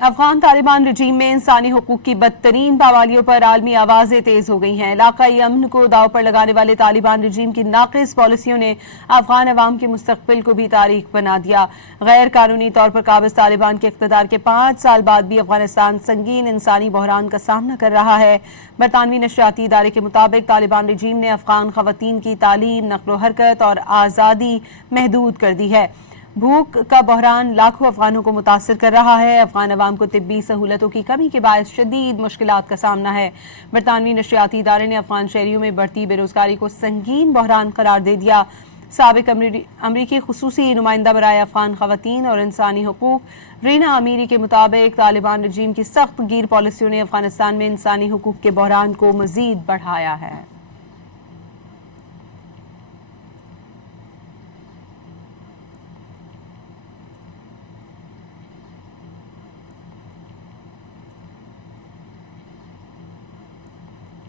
افغان طالبان رجیم میں انسانی حقوق کی بدترین پامالیوں پر عالمی آوازیں تیز ہو گئی ہیں۔ علاقائی امن کو داؤ پر لگانے والے طالبان رجیم کی ناقص پالیسیوں نے افغان عوام کے مستقبل کو بھی تاریک بنا دیا۔ غیر قانونی طور پر قابض طالبان کے اقتدار کے 5 سال بعد بھی افغانستان سنگین انسانی بحران کا سامنا کر رہا ہے۔ برطانوی نشریاتی ادارے کے مطابق طالبان رجیم نے افغان خواتین کی تعلیم، نقل و حرکت اور آزادی محدود کر دی ہے۔ بھوک کا بحران لاکھوں افغانوں کو متاثر کر رہا ہے۔ افغان عوام کو طبی سہولتوں کی کمی کے باعث شدید مشکلات کا سامنا ہے۔ برطانوی نشریاتی ادارے نے افغان شہریوں میں بڑھتی بے روزگاری کو سنگین بحران قرار دے دیا۔ سابق امریکی خصوصی نمائندہ برائے افغان خواتین اور انسانی حقوق رینا امیری کے مطابق طالبان رجیم کی سخت گیر پالیسیوں نے افغانستان میں انسانی حقوق کے بحران کو مزید بڑھایا ہے۔